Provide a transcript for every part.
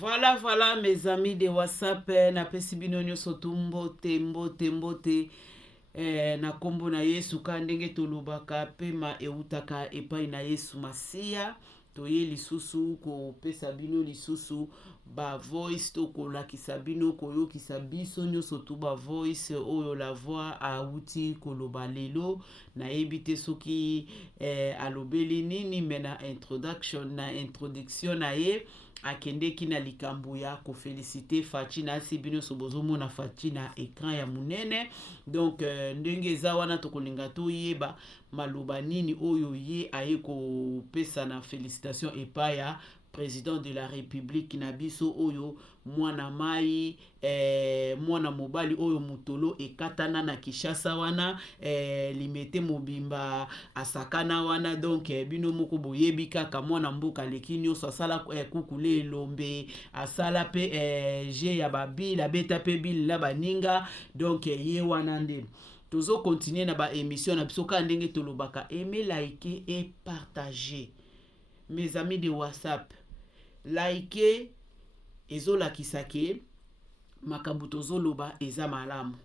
Voilà, mes amis de WhatsApp, na pesi bino nyonso tu mbote. Na kombo na Yesu ka ndenge tolobaka pema eutaka epai na Yesu Masiya. Toye lisusu kopesa bino lisusu ba voice to kolakisa bino koyokisa biso nyonso tu ba voice oyo la voix auti koloba lelo na ebite soki alobeli nini mena introduction na ye akendeki na likambo ya kofelicite Faci na asi bino so bozomona Faci na ekran ya munene. Donc ndenge eza wana tokolinga toyeba maloba nini oyo ye aye kopesa na félicitation epai ya président de la république na biso oyo mwana mai mwana mobali oyo mutolo ekatana na Kishasa wana limete mobimba asakana wana. Donc bino moko boyebi kaka mwana mboka leki nyonso asala kukule elombe asala pe je ya babile abeta pe bile la baninga. Donc ye wana nde tozo continuer na ba émission na biso ka ndenge tolobaka aimer, liker et partager. Mes amis de WhatsApp, liker ezolakisa ke makambo tozoloba eza malamu,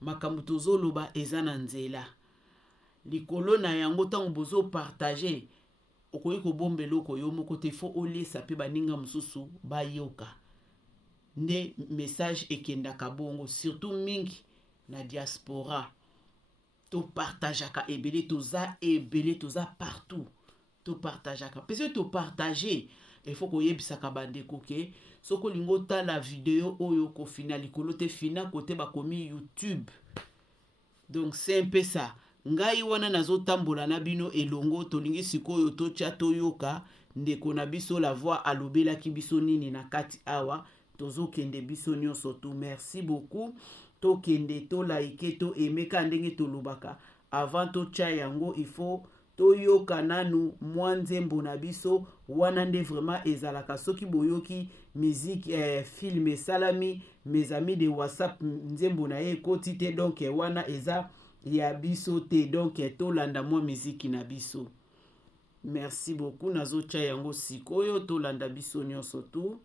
makambo tozoloba eza na nzela. Likolo na yango ntango bozo partager okoki kobombela oko yo moko te fo olesa pe baninga mosusu bayoka nde message ekendaka bongo, surtout mingi na diaspora to partageaka ebele toza partout to partageaka pese to partager il faut koyebisaka bandeko ke soko lingo tala video oyo ko fina likolo te fina kote bakomi YouTube. Donc c'est un peu ça. Ngai wana nazotambola na bino elongo tolingi sikoyo tocha toyoka ndeko na biso la voix alobelaki biso nini na kati awa tozokende biso nyonso tu. Merci beaucoup. Tokende to like to emeka ndenge tolobaka avant tocha yango il faut toyoka nanu mwanzembo na biso wana nde vraiment ezalaka soki boyoki musique film salami. Mes amis de WhatsApp nzembo na ye ekoti te, donc wana eza ya biso te, donc tolanda mwa musique na biso. Merci beaucoup. Nazocha yango sikoyo tolanda biso nyonso tu.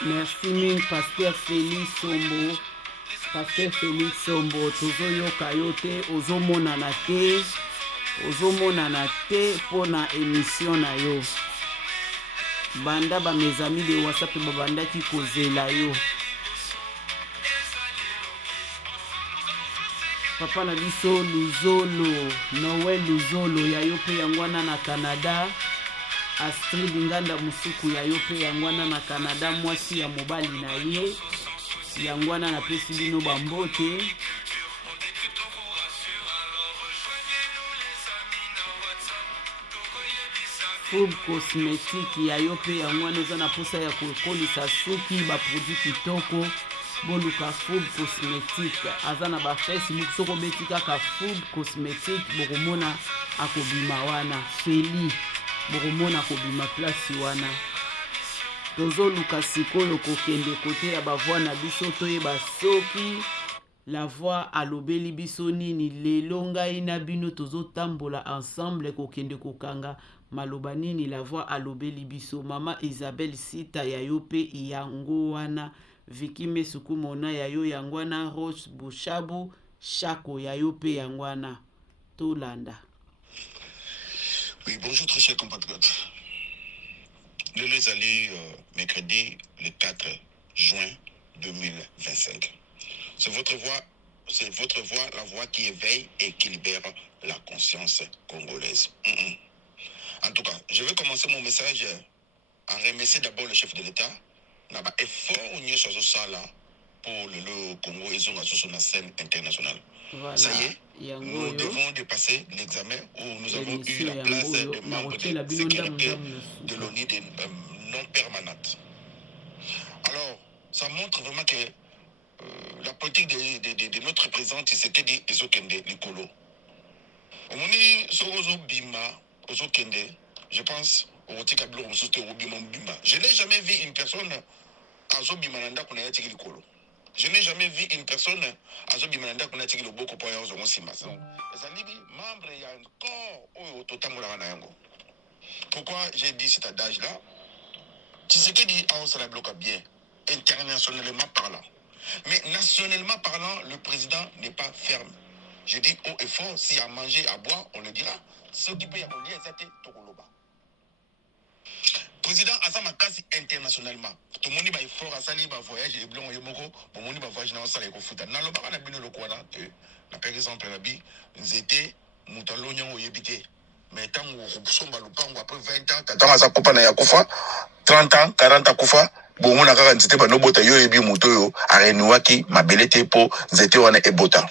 Merci ming Pasteur Félix Sombo. Pasteur Félix Sombo tozoyoka yo te ozomonana te pona émission na yo. Banda ba mes amis de WhatsApp babandaki kozela yo. Papa na biso Luzolo, Noël Luzolo ya yo pe yangwana na Canada. Astrid Nganda Musuku ya yo pe yangwana na Canada, mwasi ya mobali na ye yangwana na pesi bino bambote. Food Cosmétique ya yo pe yangwana oza na posa ya kokolisa suki ba produit kitoko boluka Food Cosmétique. Aza na ba Facebook soko beti kaka Food Cosmétique bokomona akobima wana Feli bokomona kobima place wana. Tozoluka sikoyo kokende kote ya bavoix na biso toyeba soki la voix alobeli biso nini lelo ngai na bino tozotambola ensemble kokende kokanga maloba nini la voix alobeli biso. Mama Isabelle Sita ya yo pe yango wana, Viki Mesuku mona ya yo yangwana, Rose Bushabu Shako ya yo pe yangwana tolanda. Oui, bonjour très chers compatriotes. Le Lezali, mercredi le 4 juin 2025. C'est votre voix, la voix qui éveille et qui libère la conscience congolaise. En tout cas, je vais commencer mon message en remercier d'abord le chef de l'État. N'a pas effort sur ça là pour le Congo et sur la scène internationale. Voilà. Ça y est, nous devons dépasser l'examen où nous avons eu la place de membre de sécurité de l'ONU non permanente. Alors, ça montre vraiment que la politique de notre président Tshisekedi et Zokende, Likolo. Omoni Sorozo Bima, Ozokende, je pense, au Tikablo, Bimba. Je n'ai jamais vu une personne à Zobimananda qu'on a été Likolo. Je n'ai jamais vu une personne à Zobimananda qu'on a été le Boko pour Yazo Mosima. Les alibi, membres, il y a un corps au Totamura Nayango. Pourquoi j'ai dit cet adage-là? Tshisekedi a aussi la bloque bien, internationalement parlant. Mais nationalement parlant, le président n'est pas ferme. Je dis haut et fort, s'il y a à manger, à boire, on le dira. Ce qui peut y avoir lié, c'était Tokoloba. Président Azama Kasi internationalement. Tout le monde va fort à sali, va voyager, et blanc et moko, tout le monde va voyager dans le salé au foot. Dans le bar, on a bien le quoi là. Par exemple, la bi, nous étions, moutalo nyango yébité. Mais tant qu'on somba lupango après 20 ans, tant à sa copa na yakufa, 30 ans, 40 ans kufa. Bon, on a quand même c'était pas nos bottes, yo et bien moto yo, à renouaki, ma belete po, zété on est bota.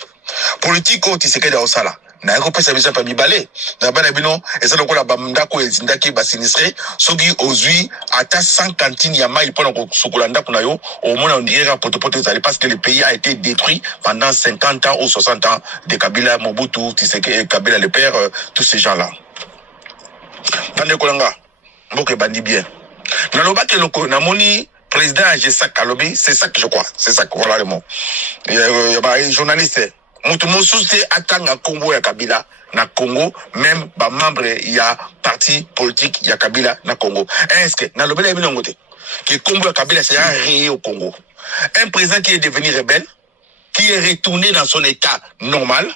Politique au Tshisekedi au sala. Na yako pesa bisa pa bibale. Na bana bino, et ça le la bamdako et zindaki ba sinistre, sogi ozui, ata 100 cantines yama, il prend au sokolanda kuna yo, au moins on dirait potopoto zali, parce que le pays a été détruit pendant 50 ans ou 60 ans de Kabila, Mobutu, Tshisekedi, Kabila le père, tous ces gens-là. Tande kolanga, mboke bandi bien. Na lobake loko, na moni, président G5 Alobi, c'est ça que je crois. C'est ça que voilà le mot. Il y a un journaliste. Moutoumou souci attend à Congo et Kabila na Congo, même ba membre il y a parti politique il y a Kabila na Congo. Est-ce que na lobela bien ngote que Congo et Kabila c'est un réel au Congo. Un président qui est devenu rebelle, qui est retourné dans son état normal.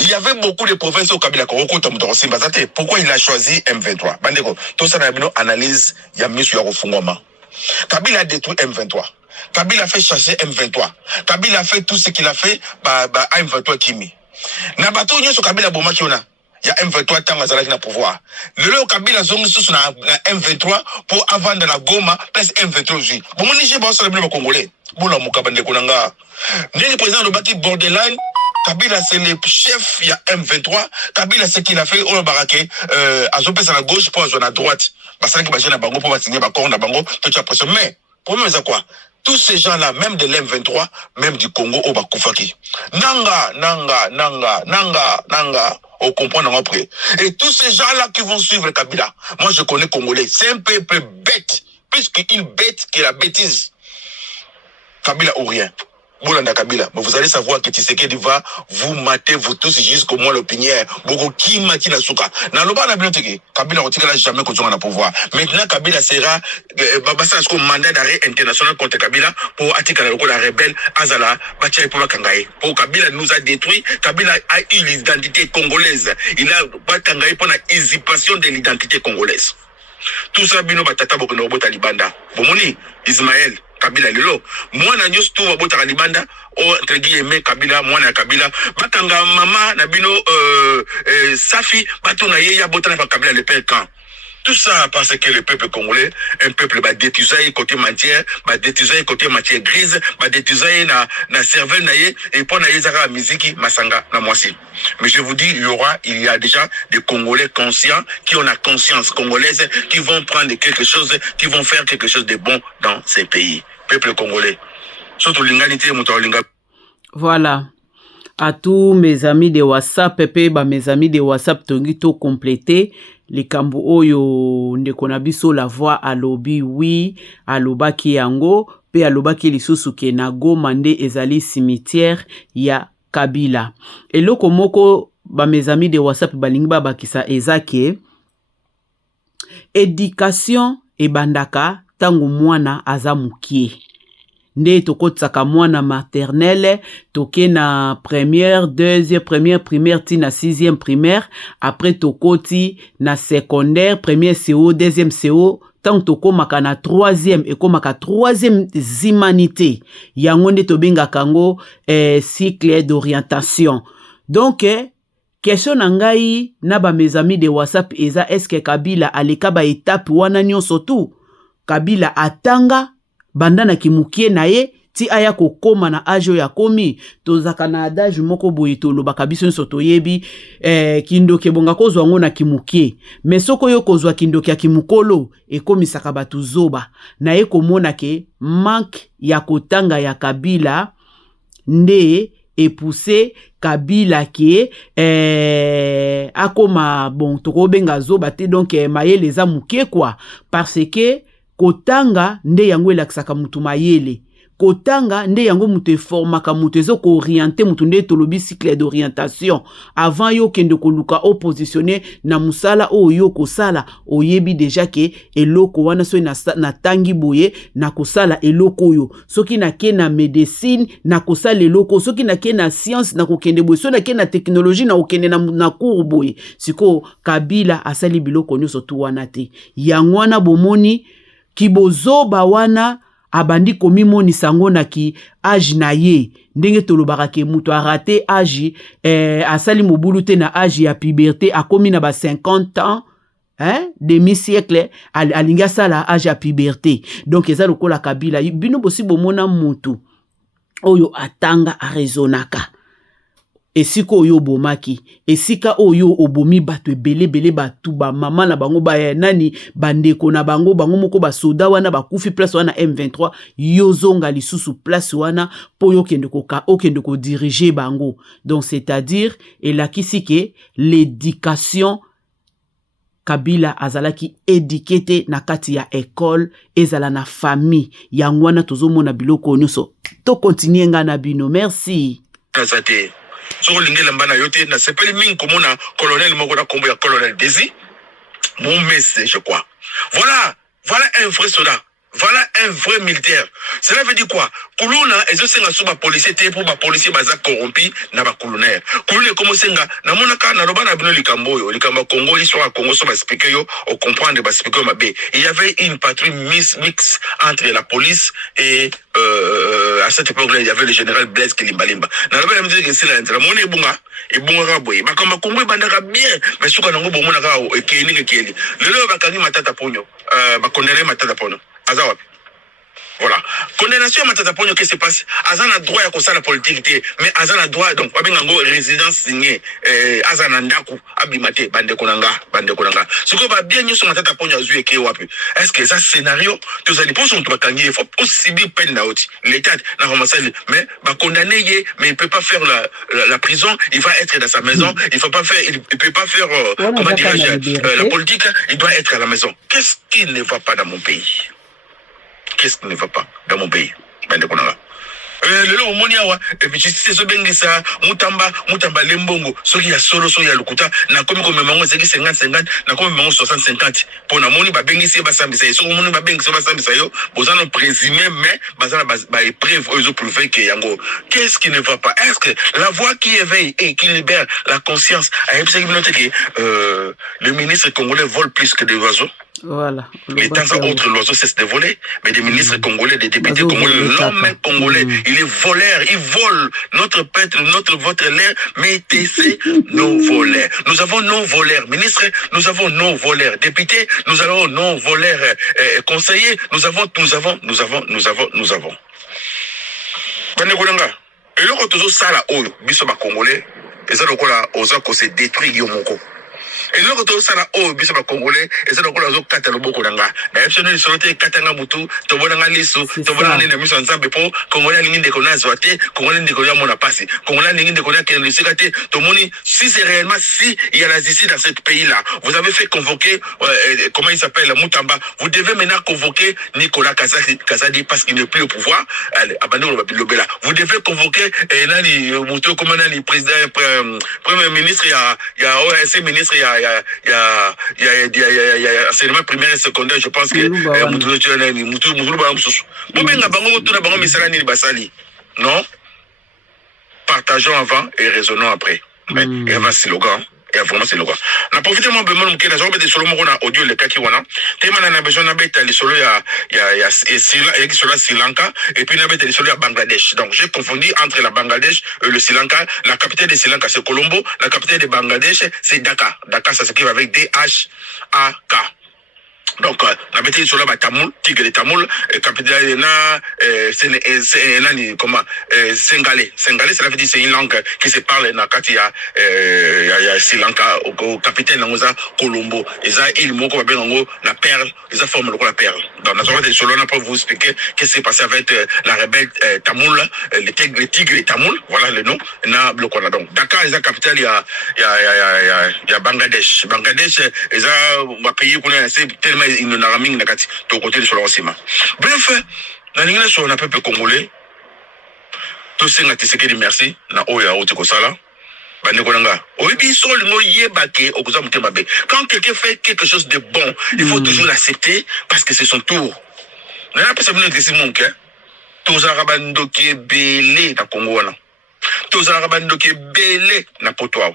Il y avait beaucoup de provinces au Kabila. Pourquoi il a choisi M23? Bandeko, tout ça n'a pas analyse, il y a mis sur le Kabila a détruit M23. Kabila a fait chasser M23. Kabila a fait tout ce qu'il a fait à M23 Kimi. Nabato nyo so Kabila boma kiona. Il y a M23 tanga zalaki na pouvoir. Le Kabila zongi sous na M23 pour avant de la Goma plus M23 ji. Bon moni je bosse le Congolais. Boula mukabande kunanga. Le président de Baki borderline Kabila c'est le chef, il y a M23. Kabila c'est qu'il a fait au baraké à à la gauche pour à la droite. Parce que les gens bango pour signer bakor na bango toute la pression. Mais problème c'est quoi? Tous ces gens-là, même de l'M23, même du Congo, au Bakufaki. Nanga, on comprend après. Et tous ces gens-là qui vont suivre Kabila, moi je connais Congolais, c'est un peuple bête, puisqu'il bête que la bêtise. Kabila ou rien. Boulanda Kabila, mais vous allez savoir que Tshisekedi va vous mater vous tous jusqu'au moins l'opinière. Beaucoup qui mati la souka. Dans le bas de la bibliothèque, Kabila n'a jamais continué à pouvoir. Maintenant, Kabila sera un mandat d'arrêt international contre Kabila pour attaquer la rebelle Azala, Bachai pour Kangaï. Pour Kabila nous a détruit. Kabila a eu l'identité congolaise. Il a Kangaï pour la usurpation de l'identité congolaise. Tout ça, bino batata bokono bota libanda. Bomoni, Ismaël. Kabila lelo mwana nyos tu wabota kalibanda o entre guillemets Kabila mwana Kabila bakanga mama na bino safi bato na yeya bota na Kabila le père quand tout ça parce que le peuple congolais un peuple ba détusaille côté matière ba détusaille côté matière grise ba détusaille na cervelle na ye et pour na yezaka musique masanga na mwasi. Mais je vous dis il y a déjà des Congolais conscients qui ont la conscience congolaise qui vont prendre quelque chose qui vont faire quelque chose de bon dans ces pays. Peuple congolais. Surtout l'ingalité mutalinga. Voilà. À tous mes amis de WhatsApp, mes amis de WhatsApp, tongito complété. Les kambu oyo ndeko biso la voix à lobi oui alobaki yango pe alobaki lisusu ke na Goma nde ezali cimetière ya Kabila. Et loko moko mes amis de WhatsApp balingi bakisa ezake éducation e bandaka tangu mwana aza mukie. Nde tokotsaka mwana maternelle toke na première, deuxième, première primaire ti na sixième primaire, après tokoti na secondaire, première CO, deuxième CO, tant tokomaka na troisième et komaka troisième humanité. Yango nde tobenga kango cycle d'orientation. Donc question nangai na ba mes amis de WhatsApp eza est-ce que Kabila aleka ba étape wana nyonso tout? Kabila atanga bandana kimukie na ye ti aya kokoma na age oyo akomi tozaka na adage moko boye tolobaka biso nyonso toyebi kindoki ebonga kozwa ngo na kimukie me soko oyo kozwa kindoki ya kimukolo ekomisaka bato zoba naye komona ke manque ya kotanga ya Kabila nde epoussé Kabila ke akoma bon tokobenga zoba te donc mayele eza mukie quoi parce que kotanga nde yango elakisaka mutu mayele kotanga nde yango mutu eformaka mutu ezo ko orienter mutu nde tolobi cycle d'orientation avant yo kende koluka oppositionner na musala oyo kosala oyebi déjà ke eloko wana so na tangi boye na kosala eloko oyo soki na ke na médecine na kosala eloko soki na ke na science na kokende boye so na ke na technologie na kokende na cours boye siko Kabila asali biloko nyonso tu wana te yango wana bomoni kibozoba wana abandi komimoni sango na ki age na ye ndenge tolobaka ke mutu arate age asali mobulu te na age ya puberté akomi na ba 50 ans demi-siècle alingi asala age ya puberté donc eza lokola Kabila bino bosi bomona mutu oyo atanga arezonaka esika oyo bomaki esika oyo obomi bato ebele batu ba mama na bango ba nani bandeko na bango moko ba soda wana bakufi place wana M23 yozonga lisusu place wana po okende ko diriger bango donc c'est-à-dire elakisi ke l'éducation Kabila azalaki éduqué na kati ya école ezala na famille yango wana tozomona biloko nyonso to continuer nga na bino merci soko lingela mbana yote na sepeli mingi komona colonel moko na kombo ya colonel Desi mon message je crois voilà un vrai soldat voilà un vrai militaire. Cela veut dire quoi? Kuluna ezo senga suba policier te pour ba policier baza corrompi na ba colonel. Kuluna comme senga na monaka na roba na bino likambo yo likamba Congo l'histoire Congo so ba speaker yo au comprendre ba speaker mabe. Il y avait une patrouille mix entre la police et à cette époque-là il y avait le général Blaise Kilimbalimba. Na roba na mziki sila ntra mona ebunga ka boye. Ba kamba Congo bandaka bien mais suka nango bomona ka ekeni kekeli. Lelo bakangi matata ponyo ba condamner matata ponyo. Azawa. Voilà. Condamnation à Matata Pogno, qu'est-ce qui se passe? Azana droit à la politique, mais Azana droit, donc, Abengango, résidence signée, Azana Ndaku, Abimate, Bande Konanga. Ce qu'on va bien nous sur Matata Pogno, Azue, Kewapu. Est-ce que ça, scénario, tous les points sont il faut aussi bien peine là aussi. L'État n'a ramassé, mais, va condamner, mais il peut pas faire la prison, il va être dans sa maison, il peut pas faire, comment dirais-je, la politique, il doit être à la maison. Qu'est-ce qui ne va pas dans mon pays? Qu'est-ce qui ne va pas dans mon pays? Lelo omoni awa et puis justice so bengisa mutamba lembongo soki ya solo so ya lukuta na komi ko memango zeki 50 na komi memango 60 pona moni ba bengisi ba sambisa so moni ba bengisi ba sambisa yo bozana présumé mais bazana ba épreuve ozo prouver que yango qu'est-ce qui ne va pas? Est-ce que la voix qui éveille et qui libère la conscience a le ministre congolais vole plus que des oiseaux? Voilà. Mais tant qu'autre l'oiseau cesse de voler, mais des ministres congolais, des députés congolais, l'homme congolais, il est voleur, il vole notre peuple, votre l'air, mais c'est nos voleurs. Nous avons nos voleurs ministres, nous avons nos voleurs députés, nous avons nos voleurs conseillers, nous avons. Et là, quand on sala oyo, biso ba congolais, et ça donc là, osa ko se détruire yomoko. Et là, quand on s'en a au biso congolais, et c'est donc là, on kata le boko nanga. D'ailleurs, si on est sur le katanga mutu, to bonanga lisu, to bonanga ne mission nzambe po, congolais n'ingin de kona zwate, congolais n'ingin de kona mona passi, congolais n'ingin de kona kene sikate, to moni, si c'est réellement si il y a la justice dans ce pays-là, vous avez fait convoquer, comment il s'appelle, Mutamba, vous devez maintenant convoquer Nicolas Kazadi parce qu'il n'est plus au pouvoir, allez, abandonnez le Lobela. Vous devez convoquer, Nani, Moutou, comment Nani, président, premier ministre, il y a OSC ministre, il y a enseignement primaire et secondaire, je pense que non, partageons avant et raisonnons après. Et avant slogan. Et vraiment c'est le cas. Na profiter moi besoin de quelque chose de solo mo na audio le kaki wana. Tema na besoin na beta le solo ya Sri Lanka et puis na beta le solo ya Bangladesh. Donc j'ai confondu entre la Bangladesh et le Sri Lanka. La capitale de Sri Lanka c'est Colombo, la capitale de Bangladesh c'est Dhaka. Dhaka ça s'écrit avec D H A K. Donc, la bêtise sur la Tamoul, Tigre de Tamoul, capitale Sengalais. Sengalais, ça veut dire c'est une langue qui se parle dans le Sri Lanka, au capitaine Nangoza, Colombo. Et ça, il moko la perle, ils ont formé la perle. Donc, dans la sur on peut vous expliquer qu'est-ce qui s'est passé avec la rebelle Tamoul, le tigre de Tamoul, voilà le nom. Donc, Dakar, c'est la capitale, il y a Bangladesh. Bangladesh, ils ont un pays qu'on a tellement il nous a mis de côté de Solonsima. Bref, dans l'Union sur un peuple congolais, tout ce qui est merci, na oya otikosala. Quand quelqu'un fait quelque chose de bon, il faut toujours l'accepter parce que c'est son tour. On a pas ça besoin de décider mon cœur. Tous arabando qui est belé dans Congo là. Tous arabando qui est belé dans Potoao.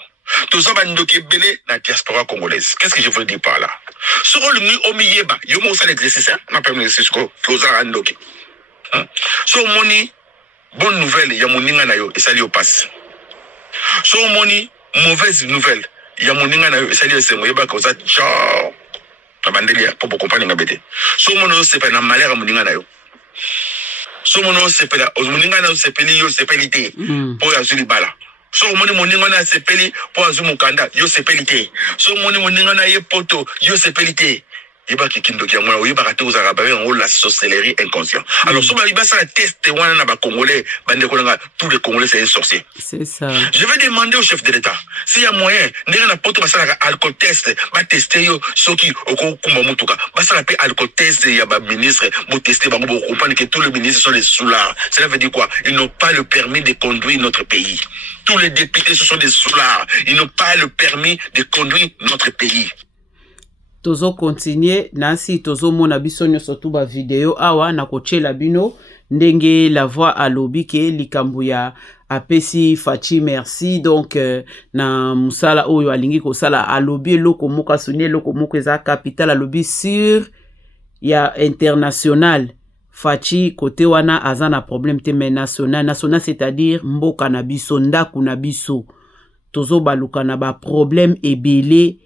Tous arabando qui est belé dans la diaspora congolaise. Qu'est-ce que je veux dire par là? Sur le nu omiyeba, yo mo ça l'exercice, n'a pas l'exercice ko arabando qui. So moni bonne nouvelle, ya moninga na yo et ça lui passe. So moni mauvaise nouvelle, ya moninga na yo et ça lui sengo yeba ko ça ciao. Tabandelia pour comprendre ngabete. So mono c'est pas na malheur moninga na yo. So mono c'est pas moninga na yo c'est peli yo c'est pelité. Pour ya zuli bala. So moni moninga na sepeli pour azumu kanda yo sepelité. So moni moninga na ye poto yo sepelité. Iba kikindo kia mwana oyiba kate uzaka babe ngo la sorcellerie inconscient. Alors so ba ça test wana na ba congolais bande kolanga tous les congolais c'est un sorcier. C'est ça. Je vais demander au chef de l'État s'il y a moyen ndenge na poto basala alcool test ba tester yo soki okokumba mutuka basala pe alcool test ya ba ministre bo tester ba bo comprendre que tous les ministres sont des soulards. Cela veut dire quoi? Ils n'ont pas le permis de conduire notre pays. Tous les députés ce sont des soulards. Ils n'ont pas le permis de conduire notre pays. Tozo continuer nasi tozo mona biso nyonso tu ba video awa na kochela bino ndenge la voix alobi ke likambu ya apesi Fachi merci donc na musala oyo alingi ko sala alobi loko moka soni loko moko eza capital alobi sur ya international Fachi côté wana azana problème te mais national c'est-à-dire mboka na biso ndaku na biso tozo baluka na ba problème ebele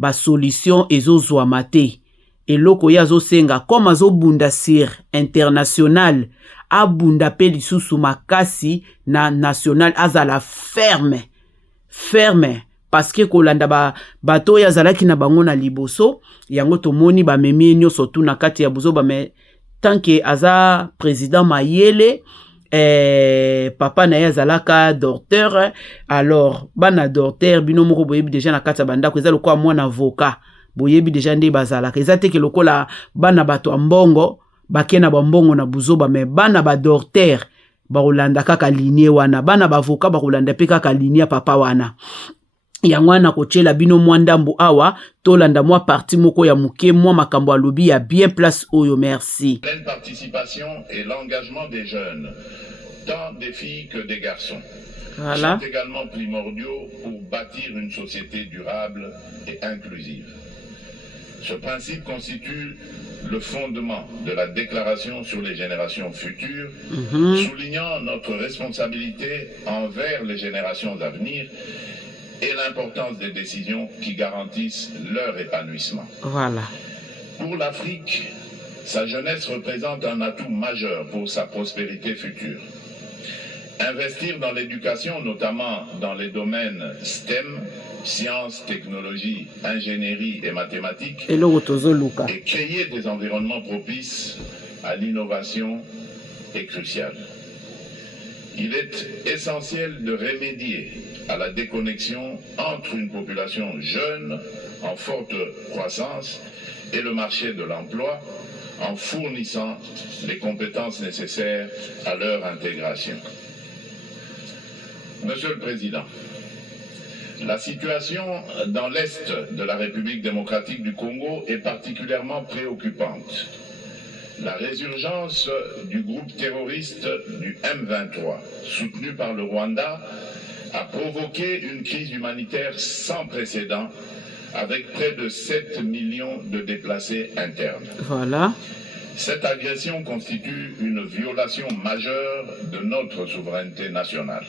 ba solution ezozwa mate eloko ya zosenga comme azobunda sur international abunda pe lisusu makasi na national azala ferme parce que kolanda bato ya zalaki na bango na liboso yango tomoni ba memi nyonso tu na kati ya buzo ba me tant que aza président Mayele papa na ya zalaka docteur alors bana docteur bino moko boyebi déjà na kati ya bandako eza lokola mwana avocat boyebi déjà nde bazalaka eza te ke lokola bana bato mbongo bakena bambongo na buzoba me bana ba docteur bakolanda kaka linie wana bana ba avocat bakolanda pe kaka linie papa wana yango wana kochela bino mwa ndambo awa tolanda mwa parti moko ya muke mwa makambo alobi ya bien place oyo merci. Pleine participation et l'engagement des jeunes, tant des filles que des garçons, sont également primordiaux pour bâtir une société durable et inclusive. Ce principe constitue le fondement de la déclaration sur les générations futures, soulignant notre responsabilité envers les générations à venir et l'importance des décisions qui garantissent leur épanouissement. Voilà. Pour l'Afrique, sa jeunesse représente un atout majeur pour sa prospérité future. Investir dans l'éducation, notamment dans les domaines STEM, sciences, technologies, ingénierie et mathématiques, et créer des environnements propices à l'innovation est crucial. Il est essentiel de remédier à la déconnexion entre une population jeune en forte croissance et le marché de l'emploi en fournissant les compétences nécessaires à leur intégration. Monsieur le Président, la situation dans l'Est de la République démocratique du Congo est particulièrement préoccupante. La résurgence du groupe terroriste du M23, soutenu par le Rwanda, a provoqué une crise humanitaire sans précédent avec près de 7 millions de déplacés internes. Voilà. Cette agression constitue une violation majeure de notre souveraineté nationale.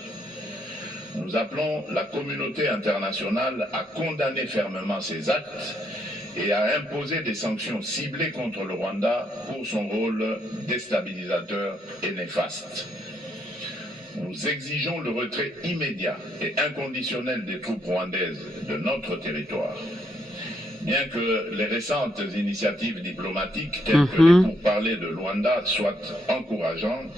Nous appelons la communauté internationale à condamner fermement ces actes et a imposé des sanctions ciblées contre le Rwanda pour son rôle déstabilisateur et néfaste. Nous exigeons le retrait immédiat et inconditionnel des troupes rwandaises de notre territoire. Bien que les récentes initiatives diplomatiques telles que les pourparlers de Luanda soient encourageantes,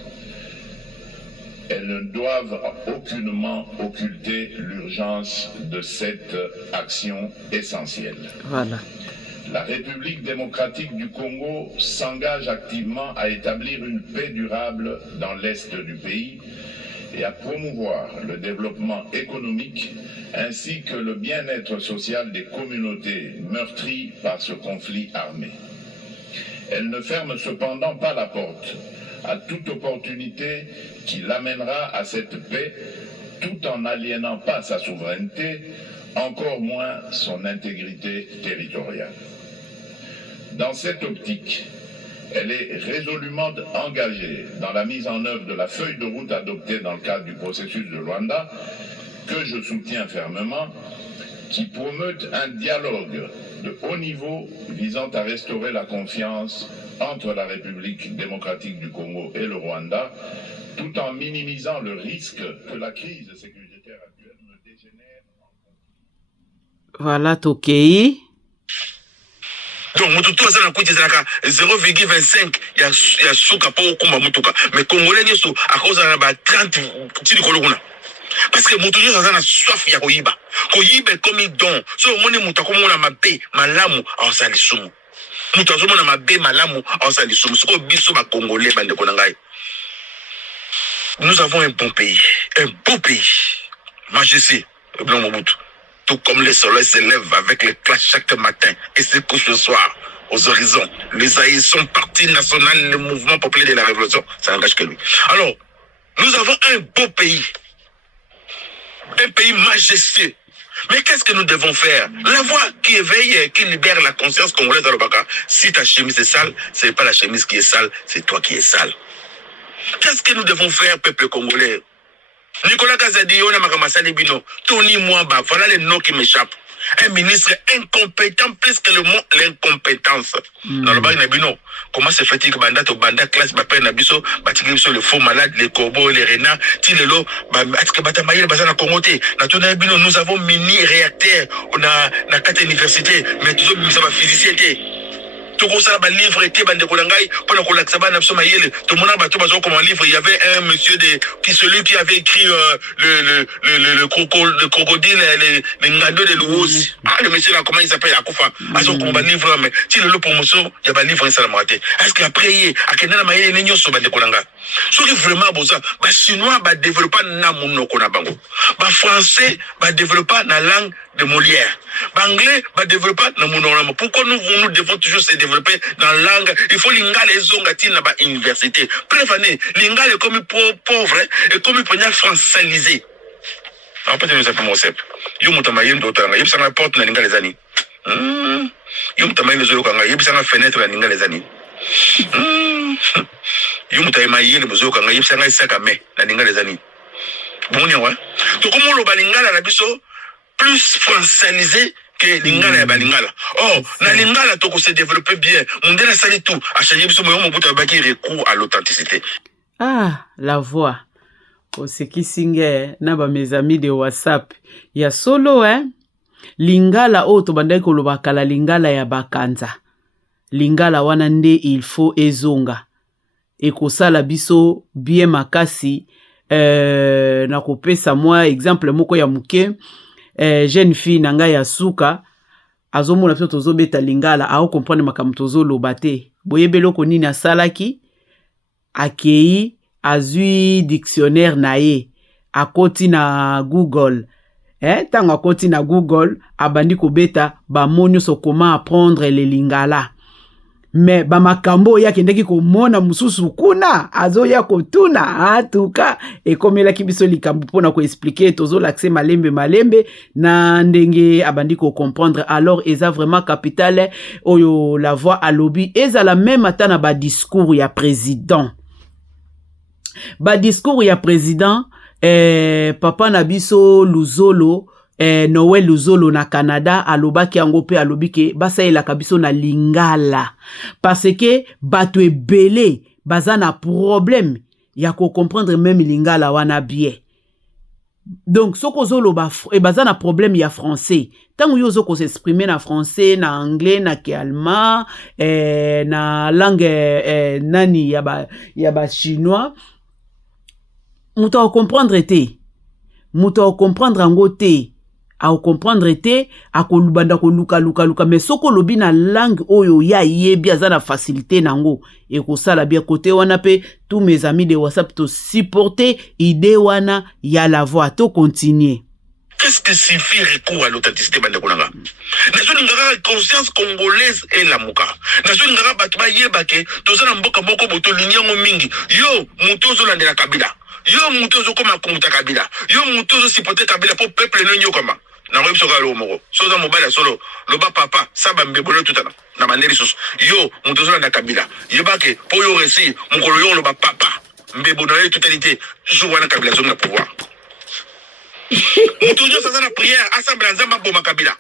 elles ne doivent aucunement occulter l'urgence de cette action essentielle. Voilà. La République démocratique du Congo s'engage activement à établir une paix durable dans l'est du pays et à promouvoir le développement économique ainsi que le bien-être social des communautés meurtries par ce conflit armé. Elle ne ferme cependant pas la porte à toute opportunité qui l'amènera à cette paix tout en n'aliénant pas sa souveraineté, encore moins son intégrité territoriale. Dans cette optique, elle est résolument engagée dans la mise en œuvre de la feuille de route adoptée dans le cadre du processus de Luanda, que je soutiens fermement, qui promeut un dialogue de haut niveau visant à restaurer la confiance entre la République démocratique du Congo et le Rwanda, tout en minimisant le risque que la crise sécuritaire actuelle ne dégénère en conflit. Voilà, Tokei. Donc, mututu azana kuti zaka 0,25 ya suka po kumba mutuka. Mais Congolais nyoso a cause na ba 30 tili kolokuna. Parce que mututu azana soif ya koyiba. Koyiba comme don. So moni mutako mona mabe malamu awasali sumu. Mutazo mona mabe malamu awasali sumu. Siko biso ba Congolais bande konangai. Nous avons un bon pays, un beau pays. Majesté, Blanc Mobutu. Tout comme le soleil se lève avec l'éclat chaque matin et se couche le soir aux horizons. Les Haïtiens sont parti national, le mouvement populaire de la révolution, ça n'engage que lui. Alors, nous avons un beau pays majestueux. Mais qu'est-ce que nous devons faire? La voix qui éveille, qui libère la conscience congolaise à l'Obaka. Si ta chemise est sale, ce n'est pas la chemise qui est sale, c'est toi qui es sale. Qu'est-ce que nous devons faire, peuple congolais? Nicolas Kazadi, on a Makamasali Bino, Tony Mwamba, voilà les noms qui m'échappent. Un ministre incompétent, plus que le mot l'incompétence. Dans le bac Nabino, comment se fait-il que Banda, Banda, classe, Bapé Nabiso, Batikib sur les faux malades, les corbeaux, les renards, Tilelo, Batike Batamaye, Bazana Kongote, Natona Bino, nous avons mini-réacteurs, on a 4 universités, mais toujours, nous avons physicien. Tout ça, un livre était bande Kolangai, pendant qu'on l'accepte, tout le monde a battu comme un livre. Il y avait un monsieur celui qui avait écrit le crocodile, les ngado de l'Ouos. Ah, le monsieur là, comment il s'appelle, Akoufa. Ah, son combat livre, mais si le lot promotion, il y a un livre, ça l'a maté. Est-ce qu'après, à Kenana Maïe, les sur bande Kolanga. Ce qui est vraiment beau, bah, chinois, bah, développer Namuno Konabango. Bah, français, bah, développer la langue de Molière. Anglais va développer dans mon nom. Pourquoi nous devons toujours se développer dans la langue? Il faut l'ingale les ongatines dans l'université. Prévenez, l'ingale est comme pauvre et comme pour françalisé. En fait, nous appelons ça. Yo mutamayen d'autant. Yo ça porte dans l'ingale les années. Yo mutamayen les olokanga. Yo ça fenêtre dans l'ingale les années. Yo mutamayen les olokanga. Yo ça sakame dans l'ingale les années. Bon ni ouais. Donc comment le balingala la biso plus françalisé que lingala ya balingala. Oh, na lingala toko se développer bien. Mondela sali tout. A changer biso moyo mobuta baki recours à l'authenticité. Ah, la voix. Oseki Singe na ba mes amis de WhatsApp. Ya solo lingala o to bandai ko lobakala lingala ya bakanza. Lingala wana nde il faut ezonga. Ekosala biso bien makasi na kopesa moi exemple moko ya muke. Jeune fille nanga ya suka azomona biso tozobeta lingala ao comprendre makambo tozoloba te boyebelo ko nini asalaki akei azui dictionnaire na ye akoti na Google tango akoti na Google abandi kobeta bamoni so comment apprendre le lingala mais bamakambo ya kendeki komona mususu kuna azoya kotuna atuka ekomela kibiso likambo pona ko expliquer tozo l'accès malembe na ndenge abandi ko comprendre alors eza vraiment capital oyo la voix à lobby eza la même atana ba discours ya président papa na biso Luzolo Noel Luzolo na Canada alobaki yango pe alobike basaelaka biso na lingala parce que bato ebele baza na problème ya ko comprendre même lingala wana bien. Donc soko zoloba baza na problème ya français tango yo zo ko s'exprimer na français na anglais na allemand na langue nani ya ba chinois muto comprendre te muto comprendre ngo te a comprendre te a kolubanda ko luka mais soko lobi na langue oyo ya yebi aza na facilité nango et ko sala bien côté wana pe tous mes amis de WhatsApp to supporter idée wana ya la voix to continuer. Qu'est-ce que signifie recours à l'authenticité bandekonanga? Nazo ngara conscience congolaise et la muka. Nazo ngara batba yebake tozana mboka moko boto linyango mingi. Yo muto zo landela Kabila. Yo muto zo koma kumuta Kabila. Yo muto zo sipote Kabila pour peuple no koma. Na rebi soka lo moko. Soza mobala solo loba papa saba mbebolo tutana. Na maneri sos. Yo muto zo landela Kabila. Yebake po yo resi mukolo yo loba papa mbebolo na totalité jouana Kabila zo na pouvoir. Nous toujours dans la prière, assemblée ensemble pour Kabila.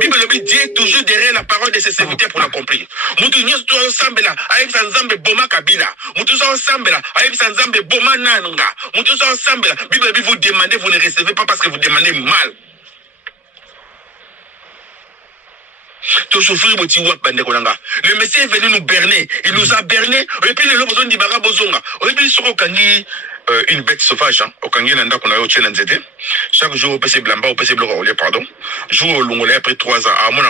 Bible dit Dieu est toujours derrière la parole de ses serviteurs pour l'accomplir. Nous toujours ensemble là, avec ensemble Boma Kabila. Nous toujours ensemble là, avec ensemble Boma Nananga. Nous toujours ensemble là. Bible vous demandez, vous ne recevez pas parce que vous demandez mal. Tout souffrir petit wap bande konanga. Le Messie est venu nous berner, il nous a berné et puis le besoin d'Ibara Bozonga. Et puis sur Okangi une bête sauvage hein. Okangi nanda qu'on a eu tchène nzete. Chaque jour au PC blamba au PC bloc au pardon. Jour au longolais après 3 ans à mon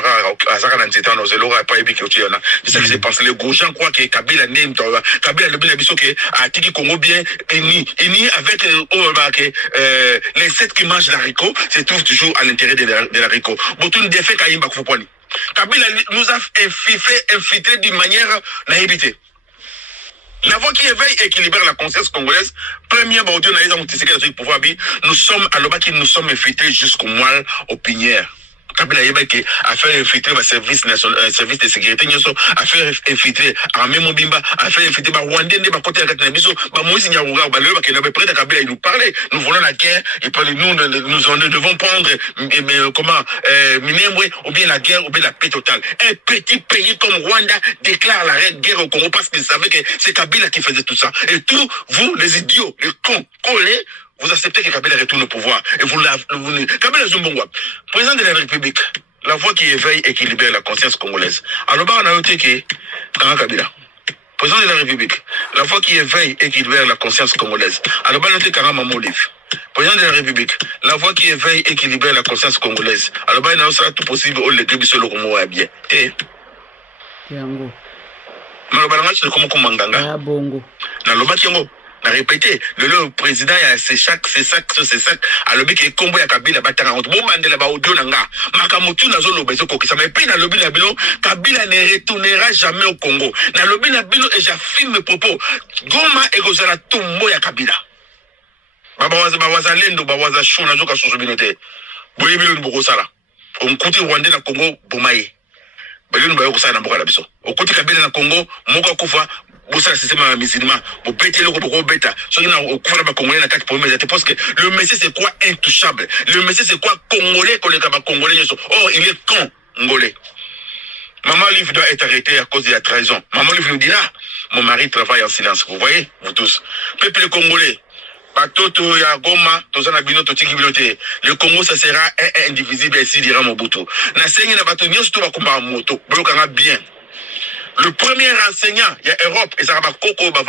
azara nzete on ose l'ora pas ébique au tchèna. C'est ça que j'ai pensé les gros gens croient que Kabila name Kabila le bien biso que a tiki Congo bien uni avec les 7 qui mangent l'haricot, c'est toujours à l'intérieur de l'haricot. Botun défait Kaimba Kufoponi. Kabila nous a infiltré d'une manière naïveté. La voix qui éveille et qui libère la conscience congolaise, première Baudio Naïza Moutisséké de pouvoir, nous sommes à l'Obaki, nous sommes infiltrés jusqu'au moelle opinière. Kabila Yebeke a fait infiltrer le service national, service de sécurité, a fait infiltrer Armée Mobimba, a fait infiltrer Rwandais, côté de la Kanabiso, Moïse Nyaouga, qui n'avait prêt à Kabila, il nous parlait, nous voulons la guerre, et puis nous devons prendre, comment, Minembwe, ou bien la guerre, ou bien la paix totale. Un petit pays comme Rwanda déclare la guerre au Congo parce qu'il savait que c'est Kabila qui faisait tout ça. Et tous, vous, les idiots, les cons, collés, vous acceptez que Kabila retourne au pouvoir. Et Kabila Zumbongwa, président de la République, la voix qui éveille et qui libère la conscience congolaise. Alors, on a noté que Kabila, président de la République, la voix qui éveille et qui libère la conscience congolaise. Alors, on a noté Karama Molif, président de la République, la voix qui éveille et qui libère la conscience congolaise. Alors, on a noté tout possible au légume sur le Romo bien. Eh? Yango. Malobanga, c'est comme Manganga. Ah, bongo. Nalobaki yango. Na répété, le président c'est chaque alors que combo ya Kabila batanga on bon mandela ba audio nanga makamutu nazo lobezo kokisa mais puis na lobi na bino Kabila ne retournera jamais au Congo na lobi na bino et j'affirme mes propos Goma ekozala tombo ya Kabila baba wazalendo ba wazashu nazo ka soso binote boye bino mboko sala on kuti Rwanda na Congo bomaye bino ba yoko sala na mboka la biso on kuti Kabila na Congo moko kufa bossa système musulman pour péter le groupe bêta so na okufana ba congolais na 4 premiers parce que le Messie c'est quoi intouchable le Messie c'est quoi congolais qu'on les congolais oh il est con congolais. Maman Livre doit être arrêtée à cause de la trahison. Maman Livre nous dira mon mari travaille en silence, vous voyez vous tous peuple congolais batoto ya Goma tozana bino totiki bilote le Congo ça sera indivisible ici dira Mobutu na sengi na bato nyonso to bakomba moto bolokanga bien. Le premier enseignant, il y a Europe, et ça va coco, ba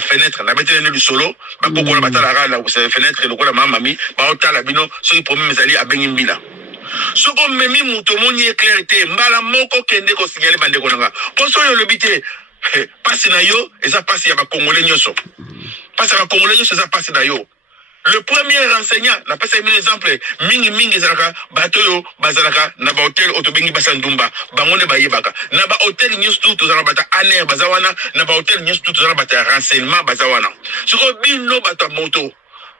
fenêtre, na bête du solo, ba coco la batala la fenêtre, le la mamami, ba ota la bino, ceux qui promet mes alliés à Bengimbila. Ce qu'on m'a mis moutomoni éclairité, mbala moko kende ko signaler bande konanga. Pour ça le bité, passe na yo, et ça passe ya ba congolais nyoso. Passe ya ba congolais nyoso, ça passe na yo. Le premier enseignant, n'a pas un exemple, mingi zalaka, batoyo, bazalaka, na ba hotel otobengi basandumba, bangone ba yebaka, na ba hotel news tout zalabata aner bazawana, na ba hotel news tout zalabata renseignement bazawana. Ce que bino bata moto,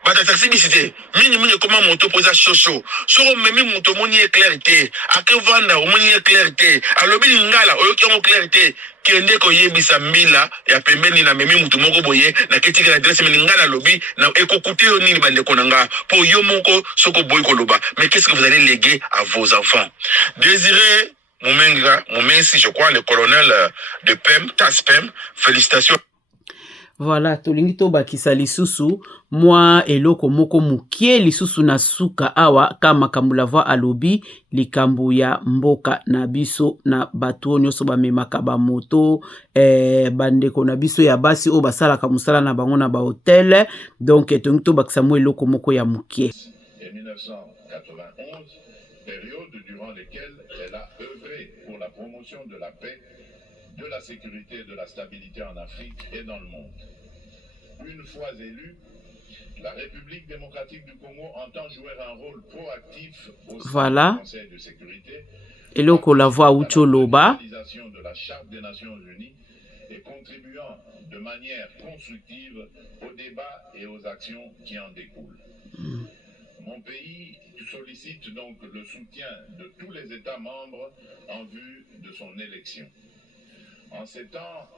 bata taxi bisite mingi comment moto posa chocho soko memi moto moni clarté akevanda moni clarté alobi ngala oyoki ngo clarté kende ko yebisa mbila ya pembeni na memi moto moko boye na ketika adresse meni ngala lobi na ekokute yo nini bande konanga po yo moko soko boy koloba. Mais qu'est-ce que vous allez léguer à vos enfants? Désiré Momensi, je crois, le colonel de PEM, TASPEM, félicitations. Voilà, tolingi to bakisa lisusu mwa eloko moko mukie lisusu na suka awa kama kambula voix alobi likambu ya mboka na biso na batu nyonso bamemaka ba moto bandeko na biso ya basi o basalaka musala na bango na ba hotel. Donc tolingi to bakisa mwa eloko moko ya mukie. Et 1991, période durant laquelle elle a œuvré pour la promotion de la paix, de la sécurité et de la stabilité en Afrique et dans le monde. Une fois élue, la République démocratique du Congo entend jouer un rôle proactif au sein du Conseil de sécurité et la voix Ucholoba de la Charte des Nations Unies et contribuant de manière constructive au débat et aux actions qui en découlent. Mon pays sollicite donc le soutien de tous les États membres en vue de son élection. En ces temps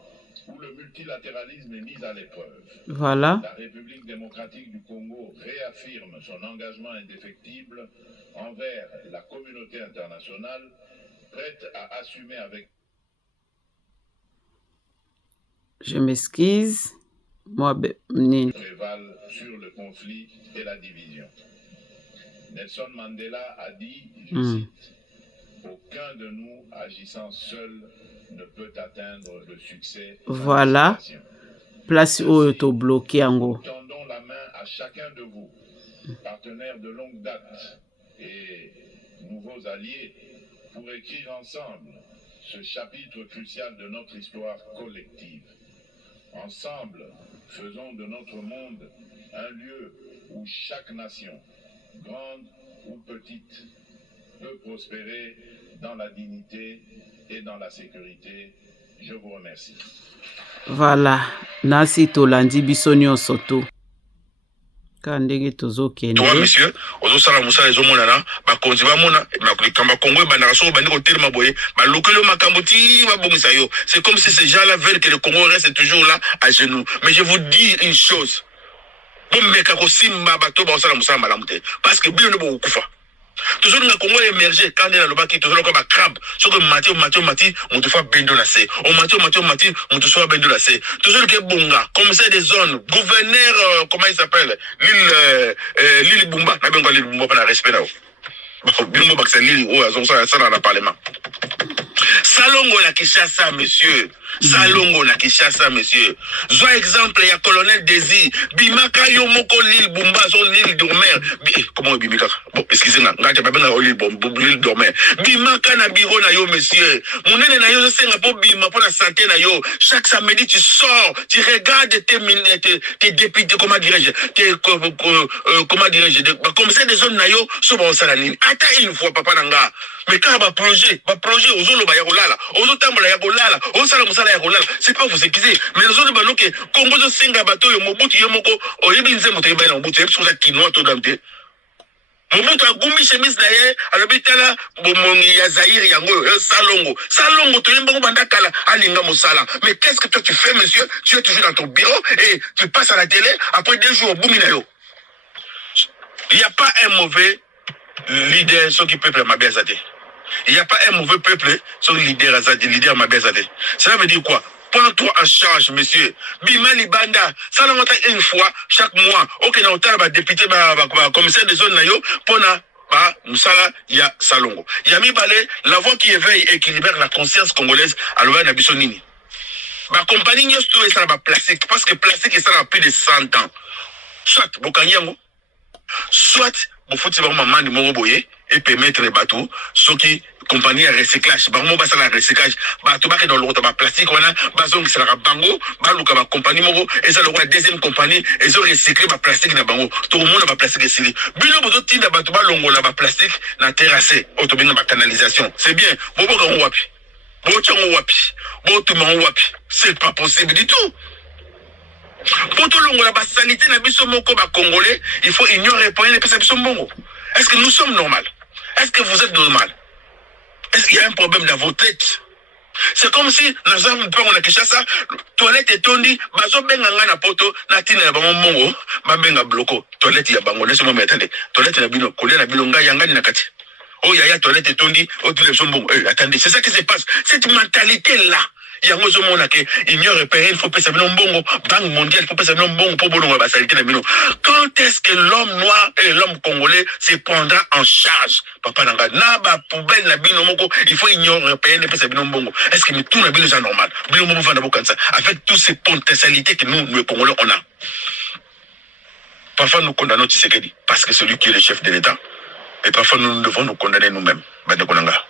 où le multilatéralisme est mis à l'épreuve, la République démocratique du Congo réaffirme son engagement indéfectible envers la communauté internationale, prête à assumer avec... Je m'excuse. Moi, prévalent sur le conflit et la division. Nelson Mandela a dit, je cite, aucun de nous agissant seul ne peut atteindre le succès. Voilà. Place où est bloqué en gros. Tendons la main à chacun de vous, partenaires de longue date et nouveaux alliés, pour écrire ensemble ce chapitre crucial de notre histoire collective. Ensemble, faisons de notre monde un lieu où chaque nation, grande ou petite, peut prospérer dans la dignité et dans la sécurité. Je vous remercie. Voilà. Nasi tolandi bisonyo soto. Kandege tozo kende. Toi, monsieur, ozo sala musala ezo monana, ba konzi ba mona, kamba Congo ba naraso ba ndiko telema boye, ba lokelo makambo ti ba bongisa yo. C'est comme si ces gens-là veulent que le Congo reste toujours là à genoux. Mais je vous dis une chose. Bon meka ko simba bato ba sala musala malamu te parce que bilo ne bo kufa. Toujours le Congo émergé quand il a le bac qui toujours comme un crabe. Sauf que Mathieu, on te fait bendo la C. On Mathieu, on te fait bendo la C. Toujours que Bonga, commissaire des zones, gouverneur, comment il s'appelle, l'île Bumba, n'a bien l'île Bumba, pas la respect là. Bien bon, c'est l'île où ils ont ça dans le Parlement. Salongo na Kinshasa, monsieur. Salongo na Kinshasa, monsieur. Soit exemple, il y a colonel Désir. Bimaka yo moko l'île Bumba, son l'île Dormer. Comment Bimaka? Bon, excusez-moi. Ngate pas bien l'île Dormer. Bimaka na bureau na yo, monsieur. Monene na yo, c'est pour Bima, pour la santé na yo. Chaque samedi, tu sors, tu regardes tes députés, comment dirais-je, comment dirais-je, comme ça, des zones na yo, so ba osalanini. Attends une fois, papa nanga. Mais quand va projet, ozolo ba yakolala, ozo tambola yakolala, osala musala yakolala, c'est pas vous excuser. Mais ozolo ba noke Congo zo senga bato yo Mobutu yo moko, oyebi nzembo te ba na Mobutu, yebso za kinoa to damte. Mobutu agumbi chemise na ye, alobi tala bomongi ya Zaire yango Salongo to yemba banda kala alinga musala. Mais qu'est-ce que toi tu fais, monsieur? Tu es toujours dans ton bureau et tu passes à la télé après 2 jours boumi na yo. Il n'y a pas un mauvais leader sur qui peuple m'a bien zadé. Il n'y a pas un mauvais peuple sur le leader m'a bien zadé. Cela veut dire quoi? Prends-toi en charge, monsieur. Bima Libanda, ça l'a monté une fois chaque mois. Ok, na otala ba député ba commissaire des zones na yo pona ba musala ya Salongo. Yami Balé, la voix qui éveille et qui libère la conscience congolaise à l'ouest na bisonini. Ba compagnie nyosto et ça ba plastique parce que plastique est ça a plus de 100 ans. Soit bokanyango, soit vous faut maman de moro boye et permettre les bateaux ceux qui compagnie à recyclage ba mo basala recyclage bateau ba dans le ba plastique wana bazong sala bango ba luka ba compagnie moko et ça le deuxième compagnie et zo recycler ba plastique na bango tout le monde ba plastique esili bino bozo tinda bateau ba longola ba plastique na terrasse auto bino ba canalisation c'est bien bobo ka wapi bobo chongo wapi bobo tuma wapi c'est pas possible du tout. Poto longo la sanité na biso moko ba congolais, il faut ignorer pour les biso mbongo. Est-ce que nous sommes normaux? Est-ce que vous êtes normal? Est-ce qu'il y a un problème dans votre tête? C'est comme si nous avons peur on a quelque ça toilette et tondi bazo benga na poto na tina ya bango mbongo ba benga bloko toilette ya bango laisse moi m'attendre toilette na bino kolia na bino nga yanga na kati. Oh yaya toilette et tondi oh tous les gens bon attendez c'est ça qui se passe cette mentalité là. Yango zo mona ke union européenne faut pesa bino mbongo banque mondiale faut pesa bino mbongo pour bolongo ba sanité na bino. Quand est-ce que l'homme noir et l'homme congolais se prendra en charge papa nanga na ba poubelle na bino moko il faut union européenne pesa bino mbongo. Est-ce que tout na bino c'est normal bino mo vanda bokansa avec toutes ces potentialités que nous les congolais on a. Parfois nous condamnons Tshisekedi parce que c'est lui qui est le chef de l'État et parfois nous devons nous condamner nous-mêmes bande konanga.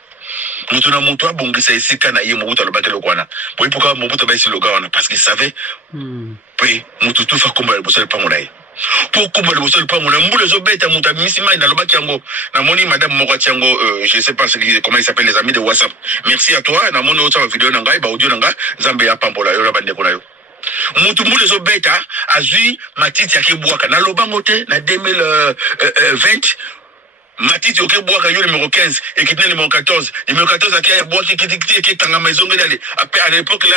Mutuna mutu abongisa esika na ye Mobutu alobaki lokwana. Pourquoi Mobutu ba isi lokwana parce qu'il savait oui mutu tout fa komba le bosel pango na ye. Pour komba le bosel pango na mbule zo beta mutu misima na lobaki yango na moni madame Mokati yango je sais pas comment il s'appelle les amis de WhatsApp. Merci à toi na moni autre vidéo na ngai ba audio na ngai Zambe ya pambola yo na bande ko na yo. Mutu mbule zo beta azui matiti ya kebwaka na lobango te na 2020 Matiti ok bois kayo numéro 15 et qui numéro 14 numéro 14 à qui a bois qui tanga maison d'aller après à l'époque là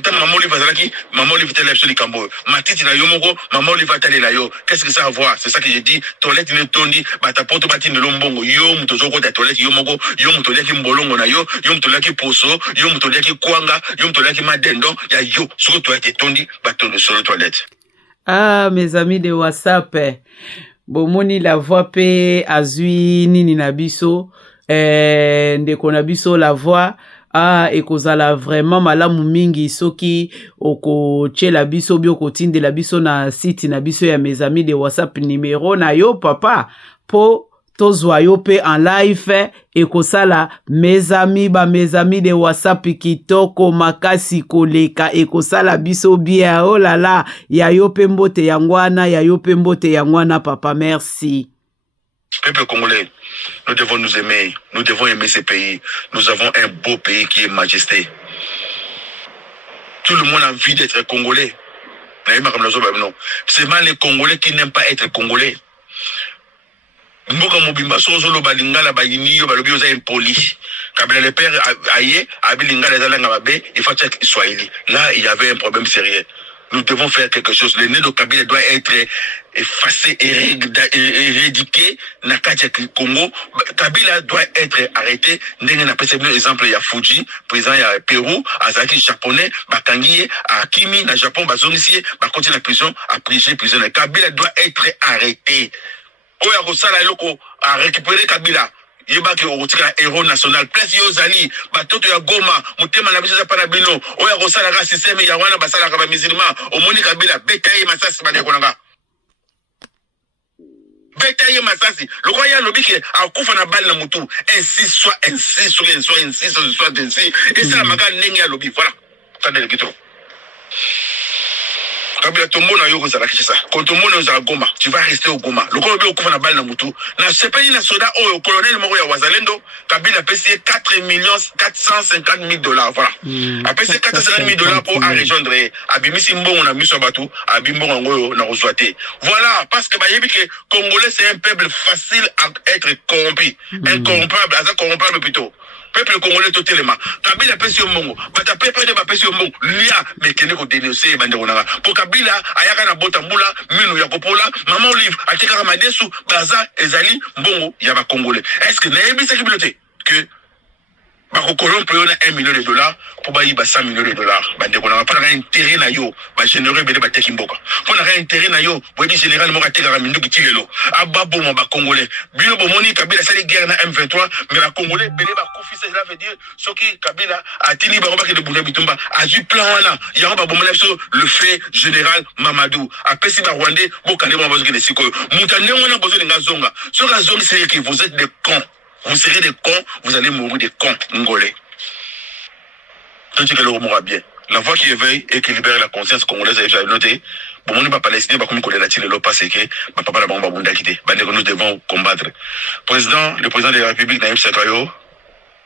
tant maman lui va là maman lui va sur les cambo Matiti na yomoko maman lui va aller là yo qu'est-ce que ça a à voir c'est ça que j'ai dit toilette ne tondi bata poto bati ne lombongo yo mutozo ko ta toilette yomoko yo mutolia ki mbolongo na yo mutolia ki poso yo mutolia ki kwanga yo mutolia ki madendo ya yo sur toilette tondi batondo sur toilette. Ah mes amis de WhatsApp bomoni la voix pe azui nini na biso ndeko na biso la voix ekozala vraiment malamu mingi soki okotiela biso bi okotindela biso na site na biso ya mes amis de WhatsApp numéro na yo papa po tozwa yo pe en live ekosala mes amis de WhatsApp kitoko makasi koleka ekosala biso bien oh là là ya yo pe mbote yangwana ya yo pe mbote yangwana papa merci. Peuple congolais, nous devons nous aimer, nous devons aimer ce pays. Nous avons un beau pays qui est majesté. Tout le monde a envie d'être congolais. C'est mal les Congolais qui n'aiment pas être congolais. Mboka mobimba sozo lo balingala bayini yo balobi oza impoli. Kabila le père aye abilingala zalanga babe il faut être swahili. Là il y avait un problème sérieux. Nous devons faire quelque chose. Le nez de Kabila doit être effacé et éradiqué. Nakatia Congo. Kabila doit être arrêté. Ndenge na pese bien exemple il y a Fuji, président il y a Pérou, Azaki japonais, Bakangi, Akimi na Japon bazonisier, ba continuer la prison, à prison. Kabila doit être arrêté. Oya kosala eloko a récupérer Kabila yebaki okotika héros national place yo zali batoto ya Goma mutema na biso za pana bino oya kosala ka système ya wana basala ka ba musulman omoni Kabila betaye masasi bande konanga betaye masasi loko ya lobiki akufa na balle na mutu ainsi soit et ça maka ndenge ya lobi voilà tande le kito Kabila tombona yo kozala kisa quand tombona yo za Goma tu vas rester au Goma le ko be okufa na balle na mutu na sepeli na soda o colonel moko ya Wazalendo Kabila payé 4,450 000 $, voilà a payé 450 000 $ pour rejoindre abimisi mbongo na miso batu abimbongo ngoyo na kozwate voilà parce que ba yebi que Congolais c'est un peuple facile à être corrompu incorrompable asa corrompable plutôt peuple congolais totalement Kabila pesi mbongo bata pepe de ba pesi mbongo lia mais kene ko dénoncer bande konanga pour Kabila ayaka na botambula minu ya kopola maman Olive atika madesu baza ezali mbongo ya ba congolais est-ce que na yebisa kibilote que ba ko corrompre na $1 million pour ba yiba $100 million bande konanga pas na intérêt na yo ba généreux bele ba teki mboka pour na intérêt na yo boyebi général mo ka teka mindu kitilelo ababo mo ba congolais bino bomoni Kabila sali guerre na M23 mais ba congolais bele ba kofi cela veut dire soki Kabila atini ba robaki de Bunda Bitumba a du plan wana ya ba bomona so le fait général Mamadou apesi ba Rwandais bokale mo bazoki de siko mutane wana bozo nga zonga so ka zonga c'est que vous êtes des cons. Vous serez des cons, vous allez mourir des cons, ngolais. Tout ce que le mourra bien. La voix qui éveille et qui libère la conscience congolaise, j'avais noté, bon, on n'est pas palestinien, pas comme qu'on l'a tiré le passé, que papa la bombe bunda quitté. Nous devons combattre. Le président de la République, Naïm Sakayo,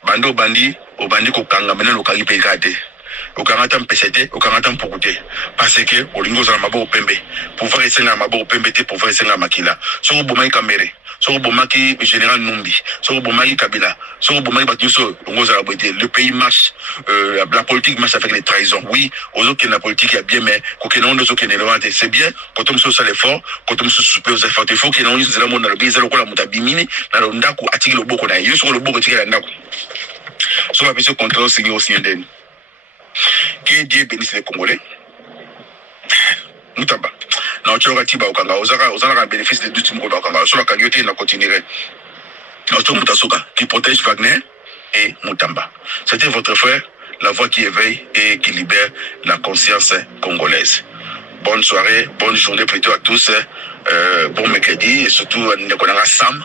bando bandi, au bandi kokanga, maintenant le kagi pekate. okangata mpesete okangata mpokute parce que olingo za mabo pembe pouvoir esenga mabo pembe te pouvoir esenga makila soko bomaki kamere soko bomaki général Numbi soko bomaki Kabila soko bomaki batuso ongoza la boité le pays marche la politique marche avec les trahisons oui ozo que la politique est bien mais kokena ondo zo kene levante c'est bien quand on se sale l'effort quand on se souper aux efforts il faut que nous zela mona le biza lokola mutabimini na ndako atiki loboko na yo soko loboko tikela ndako so va passer contre signer aussi indemne. Que Dieu bénisse les Congolais. Mutamba. Na ochoka tiba okanga ozala bénéfice de tout monde okanga so la kanyote na continuer. Na ochoka mutasoka qui protège Wagner et Mutamba. C'était votre frère, la voix qui éveille et qui libère la conscience congolaise. Bonne soirée, bonne journée plutôt à tous. Bon mercredi et surtout Nekonanga Sam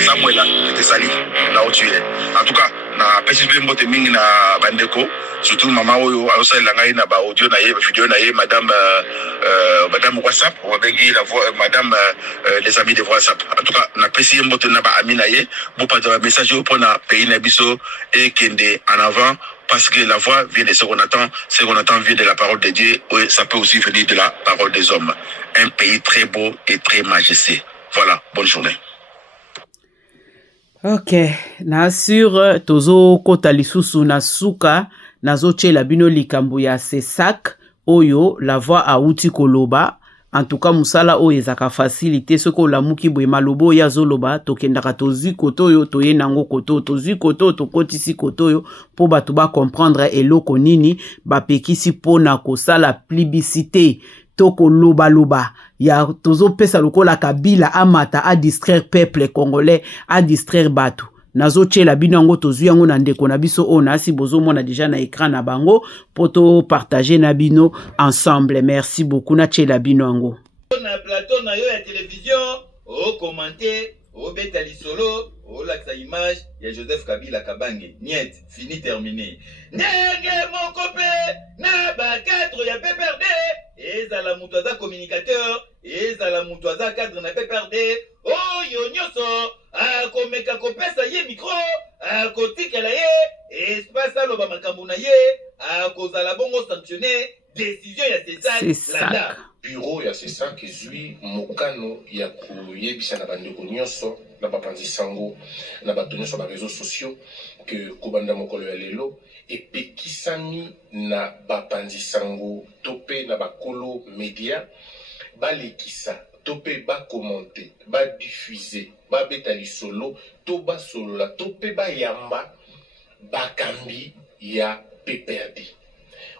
Samuel, je te salue là où tu es. En tout cas, na PSB mbote mingi na bandeko, surtout maman oyo aosa langai na ba audio na ye, vidéo na ye, madame WhatsApp, ou bengi la voix madame les amis de WhatsApp. En tout cas, na PSB mbote na ba ami na ye, bo pas de message pour na pays na biso et kende en avant parce que la voix vient de ce qu'on attend vient de la parole de Dieu, et ça peut aussi venir de la parole des hommes. Un pays très beau et très majestueux. Voilà, bonne journée. Ok, na sur tozo kota lisusu na suka nazo chela bino likambo ya sesak oyo la voix auti koloba en tout cas musala oyo ezaka facilité soko la muki boye malobo ya zoloba tokendaka tozi koto yo toye nango koto tozi koto tokotisi koto yo po bato ba comprendre eloko nini bapekisi pona kosala plébiscité toko loba ya tozo pesa lokola Kabila amata a distraire peuple congolais a distraire bato nazo chela bino yango tozu yango na ndeko na biso ona si bozo mona déjà na écran na bango poto partager na bino ensemble merci beaucoup na chela bino yango na plateau na yo ya télévision au commenter au beta lisolo au laksa image ya Joseph Kabila Kabange niet fini terminé ndenge mokope na ba cadre ya PPRD ezala mutu aza communicateur ezala mutu aza cadre na PPRD oyo nyoso akomeka kopesa ye micro akotikela ye espace aloba makambo na ye akozala bongo sanctionné décision ya CESAC bureau ya CESAC ezwi mokano ya koyebisa na bandeko nyonso na bapanzi sango na bato nyonso ba réseaux sociaux que kobanda mokolo ya lelo epekisami na bapanzi sango tope na bakolo media balekisa tope bakommente badiffuser babeta lisolo to basolola tope bayamba bakambi ya PPRD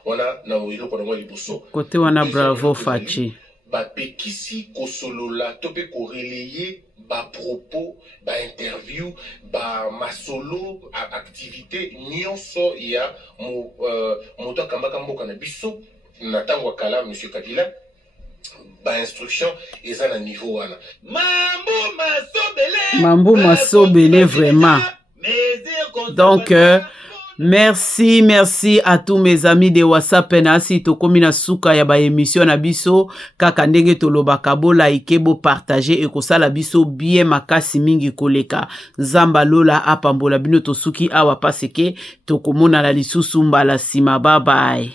wana na eloko na mwa liboso kote wana bravo Fachi bapekisi kosolola tope koreleye ba propos ba interview ba masolo activité nyonso ya moto akambaka mboka na biso na tango kala monsieur Kabila ba instruction eza na niveau wana mambo masobele vraiment donc merci à tous mes amis de WhatsApp na si tokomi na suka ya ba émission na biso kaka ndenge tolobaka bo like bo partager et kosala biso bien makasi mingi koleka zamba lola apambola bino tosuki awa paseke tokomona la lisusu mbala sima bye bye.